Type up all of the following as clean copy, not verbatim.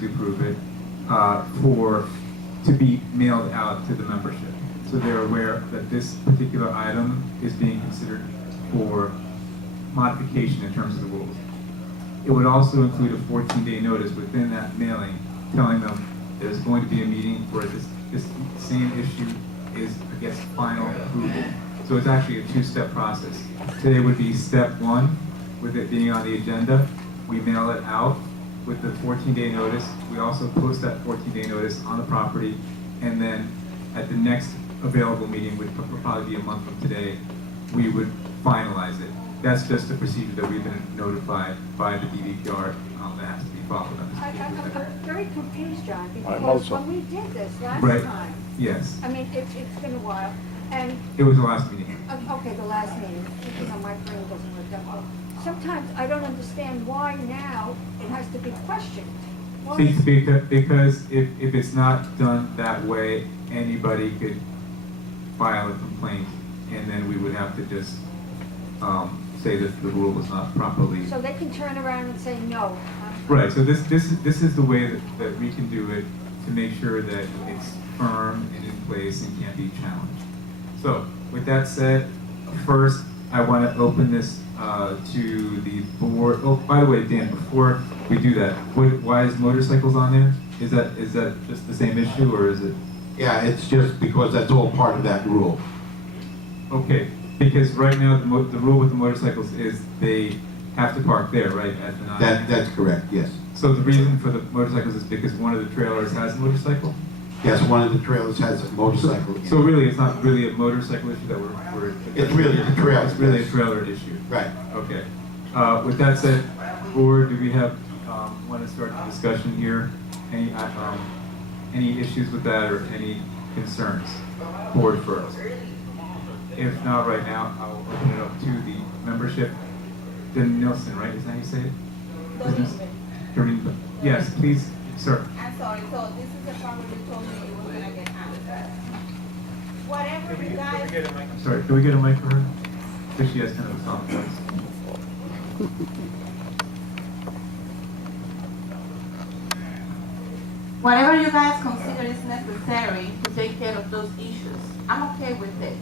we approve it, to be mailed out to the membership. So they're aware that this particular item is being considered for modification in terms of the rules. It would also include a 14-day notice within that mailing, telling them there's going to be a meeting where this same issue is, I guess, final approval. So it's actually a two-step process. Today would be step one, with it being on the agenda. We mail it out with the 14-day notice. We also post that 14-day notice on the property, and then at the next available meeting, which would probably be a month from today, we would finalize it. That's just a procedure that we've been notified by the DVPR that has to be followed on this particular I'm very confused, John, I'm because also. when we did this last Right. time, Yes, I mean, it's been a while, and, it was the last meeting. okay, the last meeting, my brain doesn't work that well. Sometimes I don't understand why now it has to be questioned. Why See, is- because if it's not done that way, anybody could file a complaint, and then we would have to just say that the rule was not properly. So they can turn around and say, no. Right, so this is the way that we can do it to make sure that it's firm and in place and can't be challenged. So, with that said, first, I want to open this to the board. Oh, by the way, Dan, before we do that, why is motorcycles on there? Is that just the same issue, or is it? Yeah, it's just because that's all part of that rule. Okay, because right now, the rule with the motorcycles is they have to park there, right, at the That's correct, yes. So the reason for the motorcycles is because one of the trailers has a motorcycle? Yes, one of the trailers has a motorcycle. So really, it's not really a motorcycle issue that we're It's really the trailer. It's really a trailer issue. Right. Okay. With that said, board, do we have, want to start the discussion here? Any issues with that or any concerns? Board first. If not right now, I will open it up to the membership. Nielsen, right? Is that how you say it? Business? Doreen. Yes, please, sir. I'm sorry, so this is the problem you told me it was gonna get answered. Whatever you guys, I'm sorry, can we get a mic for her? Because she has kind of a soft voice. whatever you guys consider is necessary to take care of those issues, I'm okay with it.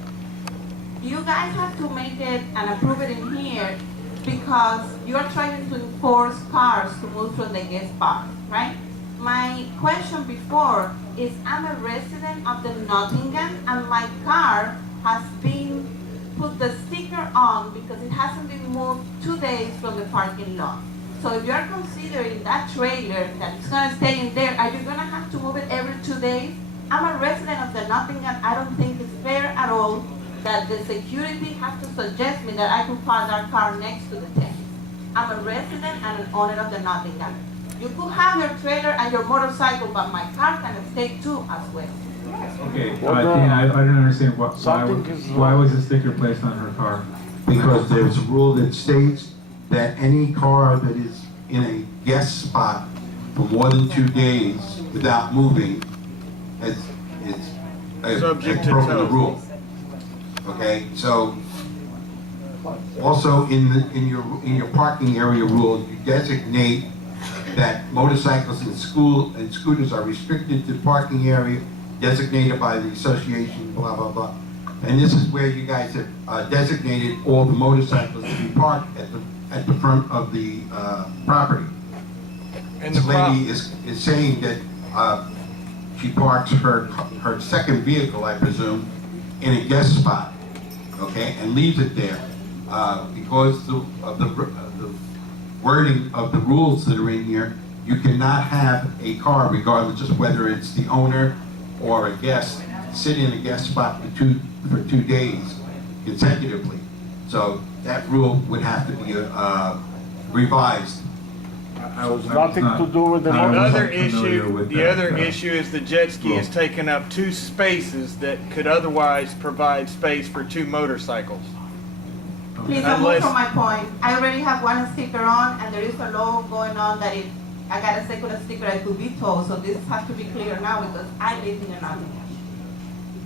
You guys have to make it and approve it in here because you are trying to enforce cars to move from the guest box, right? My question before is I'm a resident of the Nottingham and my car has been put the sticker on because it hasn't been moved 2 days from the parking lot. So if you are considering that trailer that is gonna stay in there, are you gonna have to move it every 2 days? I'm a resident of the Nottingham. I don't think it's fair at all that the security have to suggest me that I could park that car next to the tent. I'm a resident and an owner of the Nottingham. You could have your trailer and your motorcycle, but my car can stay too as well. Okay, Well, Dan, I don't understand something is why wrong. was the sticker placed on her car? Because there's a rule that states that any car that is in a guest spot for more than 2 days without moving, it's Subject to broken the tow. rule. Okay, so also in your parking area rule, you designate that motorcycles and scooters are restricted to the parking area designated by the association, blah, blah, blah. And this is where you guys have designated all the motorcycles to be parked at the front of the property. And This the lady is saying that she parks her second vehicle, I presume, in a guest spot, okay, and leaves it there because of the wording of the rules that are in here. You cannot have a car, regardless of whether it's the owner or a guest, sit in a guest spot for 2 days consecutively. So that rule would have to be revised. It's nothing to do with the I The wasn't other familiar issue, with the that, other issue is the jet ski is Well- taking up 2 spaces that could otherwise provide space for 2 motorcycles. Please don't move Unless- from my point. I already have one sticker on and there is a law going on that if I got a second sticker, I could be told. So this has to be clear now because I live in a Nottingham.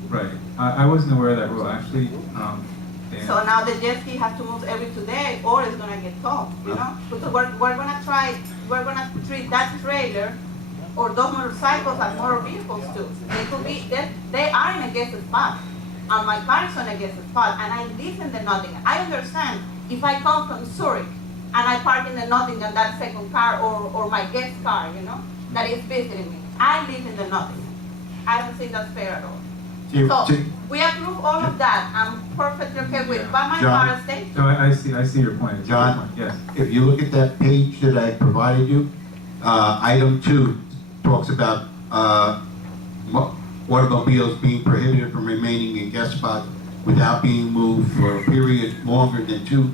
Right, I wasn't aware of that rule, actually, Dan. So now the jet ski has to move every 2 days or it's gonna get towed, you know? Because we're gonna treat that trailer or those motorcycles and motor vehicles too. They could be, they are in a guest spot. And my car is on a guest spot, and I live in the Nottingham. I understand if I come from Zurich and I park in the Nottingham, that second car, or my guest car, you know, that is visiting me. I live in the Nottingham. I don't think that's fair at all. So, we approve all of that. I'm perfectly okay with, but my John? car stays. No, I see your point. I see your John? point. Yes. If you look at that page that I provided you, item 2 talks about automobiles being prohibited from remaining in guest spots without being moved for a period longer than 2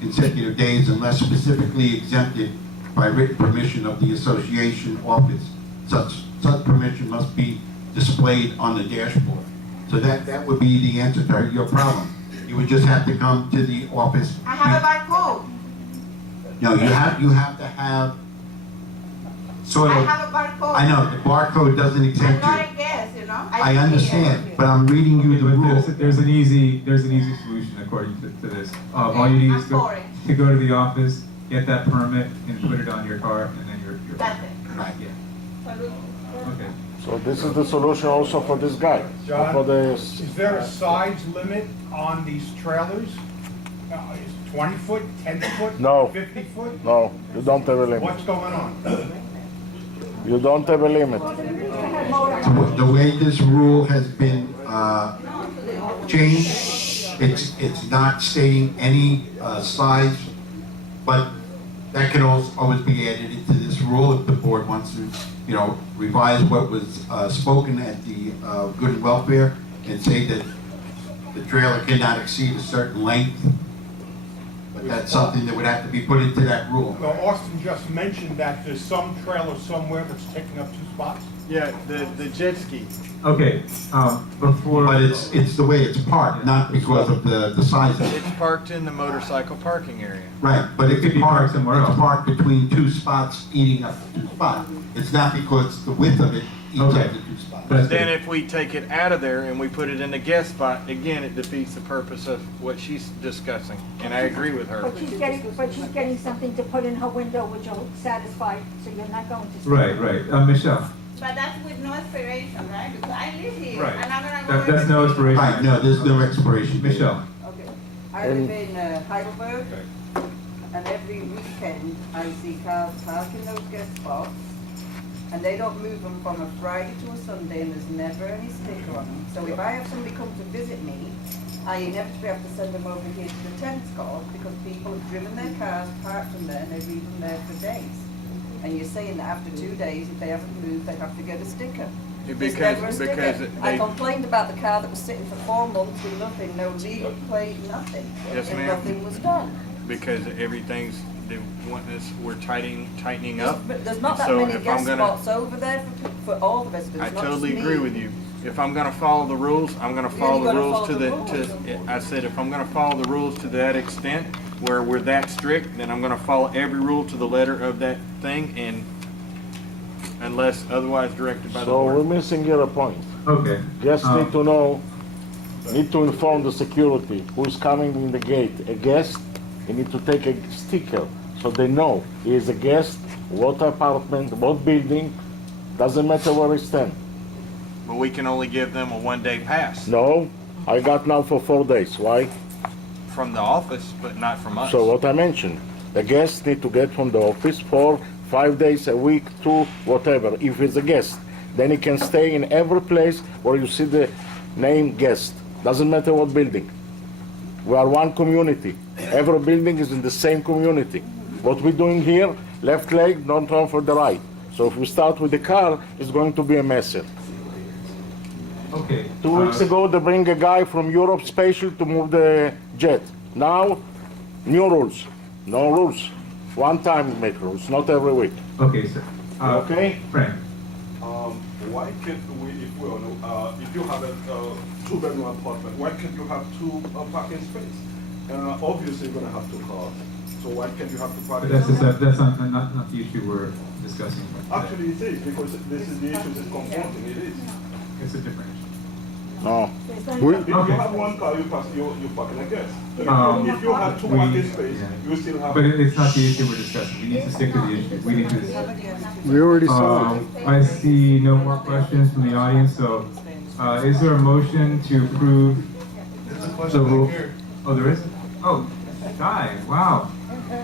consecutive days unless specifically exempted by written permission of the association office. Such permission must be displayed on the dashboard. So that would be the answer to your problem. You would just have to come to the office. I have a barcode. No, you have to have sort I of, have a barcode. I know, the barcode doesn't I'm exempt not you. a guest, you know. I live understand, here. but I'm reading you the But rule. there's an easy solution according to this. All you need is I'm for it. to go to the office, get that permit, and put it on your car, and then you're. That's it. Right. Yeah. Okay. So this is the solution also for this guy. John? For the, Is there a size limit on these trailers? Is 20 foot, 10 foot? No. 50 foot? no, you don't have a limit. What's going on? You don't have a limit. The way this rule has been changed, it's not stating any size, but that can always be added into this rule if the board wants to, you know, revise what was spoken at the Good and Welfare and say that the trailer cannot exceed a certain length. But that's something that would have to be put into that rule. Well, Austin just mentioned that there's some trailer somewhere that's taking up 2 spots. Yeah, the jet ski. Okay. Before. But it's the way it's parked, not because of the size of it. It's parked in the motorcycle parking area. Right, but it Could could be parked park somewhere it's else. parked between 2 spots, eating up 2 spots. It's not because the width of it eats Okay. up the 2 spots. But- Then if we take it out of there and we put it in the guest spot, again, it defeats the purpose of what she's discussing. And I agree with her. But she's getting something to put in her window which will satisfy, so you're not going to. Right. Michelle. But that's with no expiration, right? Because I live here, Right. and I'm gonna go. That's no expiration. Right, no, there's no expiration date. Michelle. Okay. I live in Heidelberg, and every weekend I see cars parking those guest spots, and they don't move them from a Friday to a Sunday, and there's never any sticker on them. So if I have somebody come to visit me, I inevitably have to send them over here to the tennis court because people have driven their cars, parked them there, and they leave them there for days. And you're saying that after 2 days, if they haven't moved, they have to get a sticker. There's Because- never a because sticker. they- I complained about the car that was sitting for 4 months with nothing, no legal plate, nothing. Yes, And ma'am. nothing was done. Because everything's, they want this, we're tightening up. But there's not that So many if I'm guest gonna- spots over there for all the residents, I not just totally me. agree with you. If I'm gonna follow the rules, I'm gonna Yeah, follow you the gotta rules follow to the the, rules. I said, if I'm gonna follow the rules to that extent, where we're that strict, then I'm gonna follow every rule to the letter of that thing, and unless otherwise directed by the So we're board. missing here a point. Okay. Guests Um, need to know, need to inform the security who's coming in the gate. A guest, they need to take a sticker so they know he is a guest, what apartment, what building, doesn't matter where he stand. But we can only give them a 1-day pass No, I got now for 4 days. Why? from the office, but not from us. So what I mentioned, the guests need to get from the office for 5 days a week, 2, whatever, if he's a guest. Then he can stay in every place where you see the name guest. Doesn't matter what building. We are one community. Every building is in the same community. What we're doing here, left leg, don't turn for the right. So if we start with the car, it's going to be a mess here. Okay. 2 weeks ago, they bring a guy from Europe special to move the jet. Now, new rules. No rules. One time we make rules, not every week. Okay, sir. Okay? Frank. Why can't we, if you have a 2-bedroom apartment, why can't you have 2 parking spaces? Obviously, you're gonna have 2 cars, so why can't you have 2 But parking? that's not the issue we're discussing. today. Actually, it is, because this is the issue that's confronting, it is. It's a different issue. No. There's no- We- If you Okay. have one car, you parking a guest. If you have two we- parking spaces, yeah. you still have. But it's not the issue we're discussing. We need to stick to the issue. We need to. We already saw it. I see no more questions from the audience, so, is there a motion to approve the rule? Oh, there is? Oh, Guy, wow. Okay,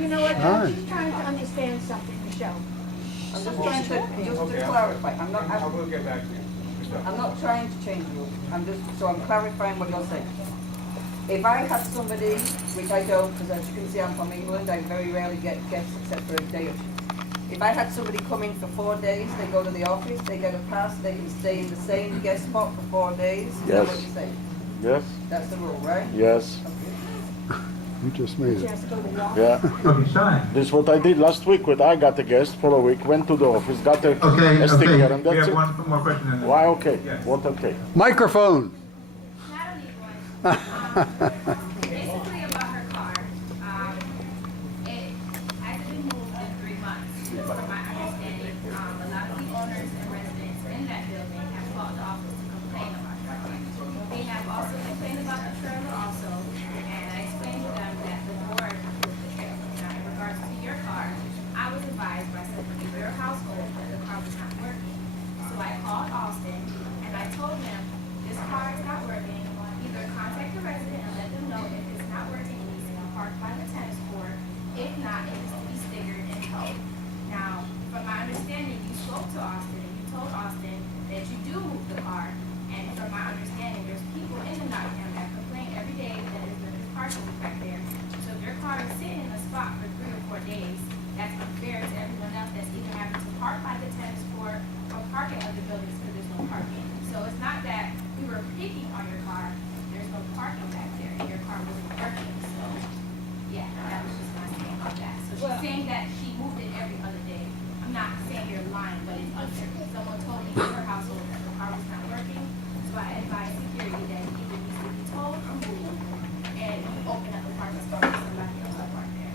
you know what, Hi. I'm just trying to understand something, Michelle. I'm just trying to, just to clarify, I'm will get back to you. I'm not trying to change the rules, I'm clarifying what you're saying. If I had somebody, which I don't, because as you can see I'm from England, I very rarely get guests except for a day or two. If I had somebody come in for 4 days, they go to the office, they get a pass, they can stay in the same guest spot for 4 days, is that Yes. what you're saying? Yes, That's the rule, right? yes, You just made She it. has to go to the office. yeah. Okay, Shine. This is what I did last week when I got a guest for a week, went to the office, got a Okay, sticker, okay. and We that's have it. one more question and then. Why okay? Yes. What okay? Microphone. Basically about her car, it hasn't been moved in 3 months, from my understanding. A lot of the owners and residents in that building have called the office to complain about her car. They have also complained about the trailer also, and I explained to them that the board approved the trailer. Now, in regards to your car, I was advised by someone in your household that the car was not working. So I called Austin, and I told him, this car is not working. Either contact the resident and let them know if it's not working, it needs to be parked by the tennis court. If not, it needs to be stickered and towed. Now, from my understanding, you spoke to Austin and you told Austin that you do move the car. And from my understanding, there's people in the Nottingham that complain every day that there's limited parking back there. So if your car is sitting in a spot for 3 or 4 days, that's unfair to everyone else that's either having to park by the tennis court or park at other buildings because there's no parking. So it's not that we were picking on your car. There's no parking back there, and your car wasn't working, so, yeah, that was just my saying on that. So she's saying that she moved it every other day. I'm not saying you're lying, but it's unfair. Someone told me in her household that the car was not working, so I advised security that it either needs to be towed or moved, and you open up the parking spot for somebody else to park there.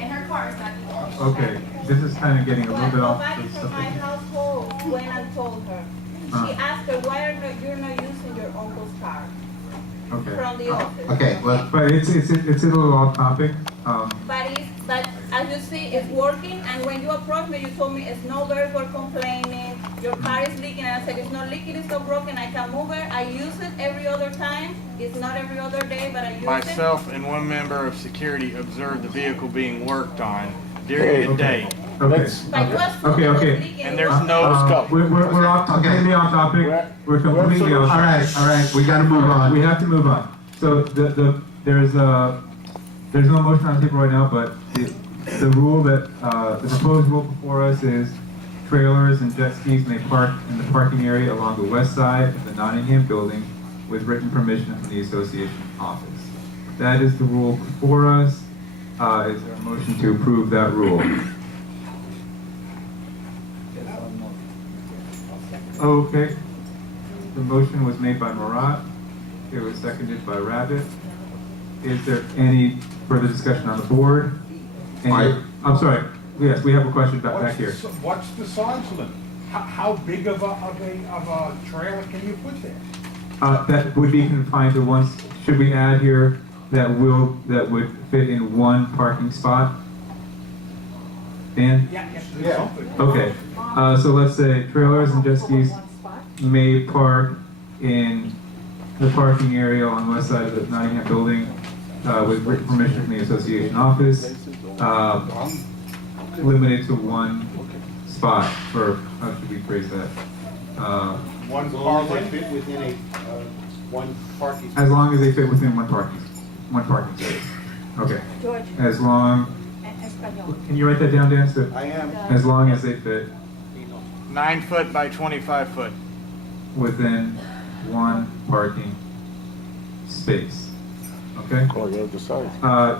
And her car is not the only one Okay, back there. this is kind of getting a little bit off Nobody the from my subject. household went and told her. She Uh. asked her, why are you're not using your uncle's car Okay. from the office? Okay, well, But it's a little off topic. But as you see, it's working, and when you approached me, you told me it's no birds were complaining, your car is leaking, and I said, it's not leaking, it's not broken, I can move it, I use it every other time, it's not every other day, but I use it. Myself and one member of security observed the vehicle being worked on during the day. Okay. Let's- But you Okay. assumed it was Okay. leaking. And it there's wasn't. no, We're off, completely off topic. We're completely off. all right, we gotta move on. We have to move on. So there's no motion on the table right now, but the rule that, the proposed rule before us is trailers and jet skis may park in the parking area along the west side of the Nottingham building with written permission from the association office. That is the rule before us. Is there a motion to approve that rule? Okay. The motion was made by Marat. It was seconded by Rabbit. Is there any further discussion on the board? Aye. I'm sorry. Yes, we have a question back here. What's the size limit? How big of a trailer can you put there? That would be confined to one, should we add here that would fit in one parking spot? Dan? Yeah. Something. Okay, so let's say trailers and jet skis One spot. may park in the parking area on the west side of the Nottingham building with written permission from the association office, limited to one spot, or how should we phrase that? One car length? one parking. As long as they fit within one parking space. Okay, George, as long, Espanol. can you write that down, Dan? So, I am, as long as they fit 9 foot by 25 foot. within one parking space. Okay? Oh, you're the size.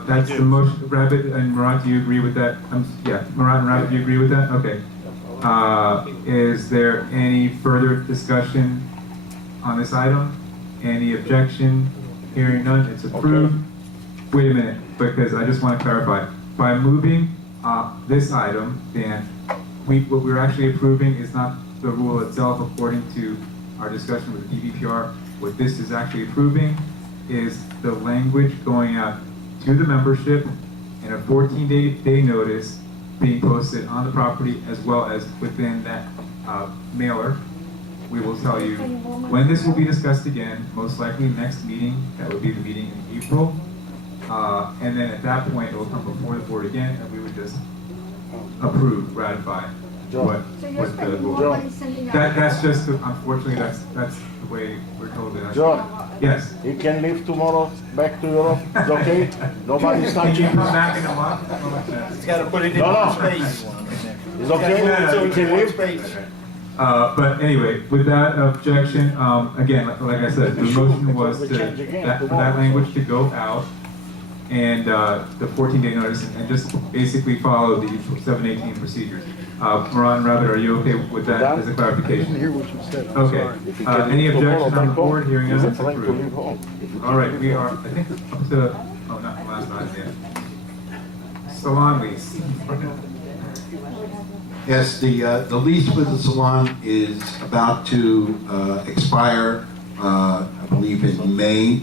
That's the motion. Rabbit and Marat, do you agree with that? Yeah, Marat and Rabbit, do you agree with that? Okay. Is there any further discussion on this item? Any objection? Hearing none, it's approved. Wait a minute, because I just want to clarify. By moving this item, Dan, what we're actually approving is not the rule itself, according to our discussion with DBPR, what this is actually approving is the language going out to the membership and a 14-day notice being posted on the property as well as within that mailer. We will tell you when this will be discussed again, most likely next meeting, that would be the meeting in April. And then at that point, it will come before the board again, and we would just approve, ratify what So you're the spending more rule. money sending out. That's just, unfortunately, that's the way we're told it. John, Yes. he can leave tomorrow back to Europe. It's okay. Nobody's Can you touching come him. back in a month? He's gotta put it No, no. It's okay. He can leave. But anyway, with that objection, again, like I said, the motion was to, for that language to go out and the 14-day notice and just basically follow the 718 procedures. Moran, Rabbit, are you okay with that as a I clarification? didn't hear what you said. I'm Okay. sorry. If he can Any leave tomorrow objection on the back home, board? Hearing he's none, it's trying to leave approved. home. All right, we are, I think, up to, oh, not the last item yet. Salon lease. Yes, the lease with the salon is about to expire, I believe in May.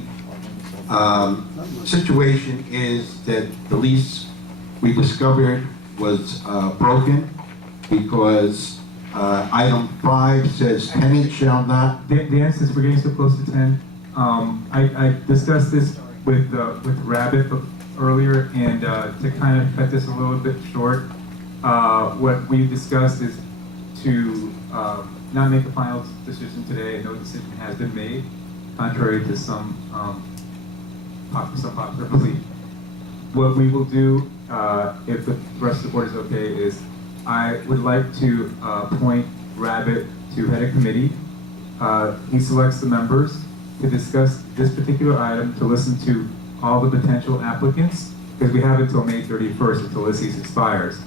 Situation is that the lease we discovered was broken because item 5 says tenant shall not. Dan, since we're getting so close to 10, I discussed this with Rabbit earlier, and to kind of cut this a little bit short, what we've discussed is to not make a final decision today. No decision has been made, contrary to some popular belief. What we will do, if the rest of the board is okay, is I would like to appoint Rabbit to head a committee. He selects the members to discuss this particular item, to listen to all the potential applicants, because we have until May 31st until this lease expires.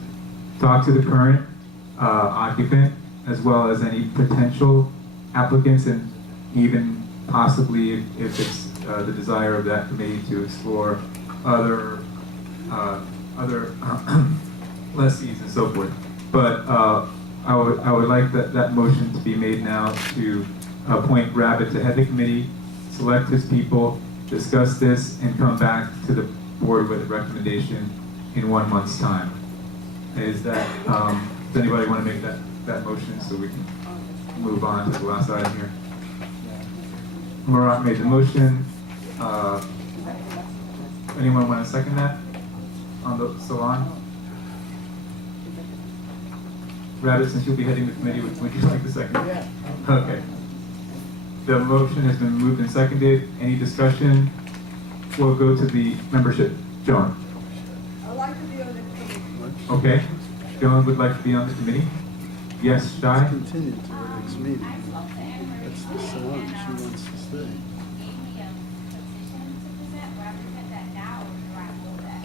Talk to the current occupant, as well as any potential applicants, and even possibly if it's the desire of that committee to explore other lessees and so forth. But I would like that motion to be made now to appoint Rabbit to head the committee, select his people, discuss this, and come back to the board with a recommendation in 1 month's time. Is that, does anybody want to make that motion so we can move on to the last item here? Murat made the motion. Anyone want to second that on the salon? Rabbit, since you'll be heading the committee, would you like to second it? Yeah. Okay. The motion has been moved and seconded. Any discussion? We'll go to the membership. John? I'd like to be on the committee. Okay. John would like to be on the committee? Yes, Shai? Continue to the next meeting. I spoke to Emery. That's the salon. She wants to stay. Gave me a petition to present, where I present that now, or do I hold that?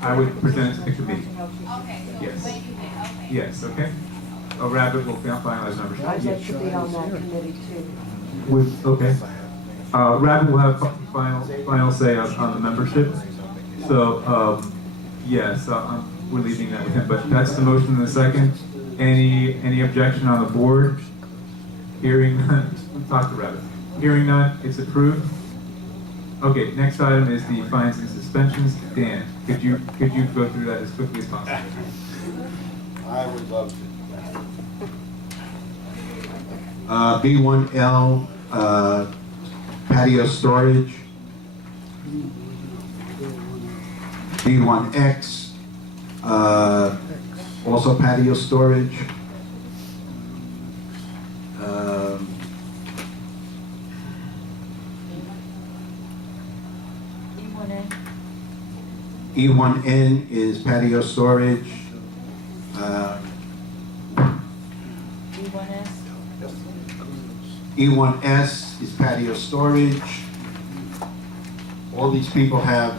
I would present it to the committee. Okay, so Yes. when you think, okay. Yes, okay? A Rabbit will finalize membership. I'd like to be on that committee too. Okay. Rabbit will have final say on the membership. So, yes, we're leaving that with him, but that's the motion in the second. Any objection on the board? Hearing none, talk to Rabbit. Hearing none, it's approved. Okay, next item is the fines and suspensions. Dan, could you go through that as quickly as possible? I would love to. B1L patio storage. B1X also patio storage. E1N is patio storage. E1S is patio storage. All these people have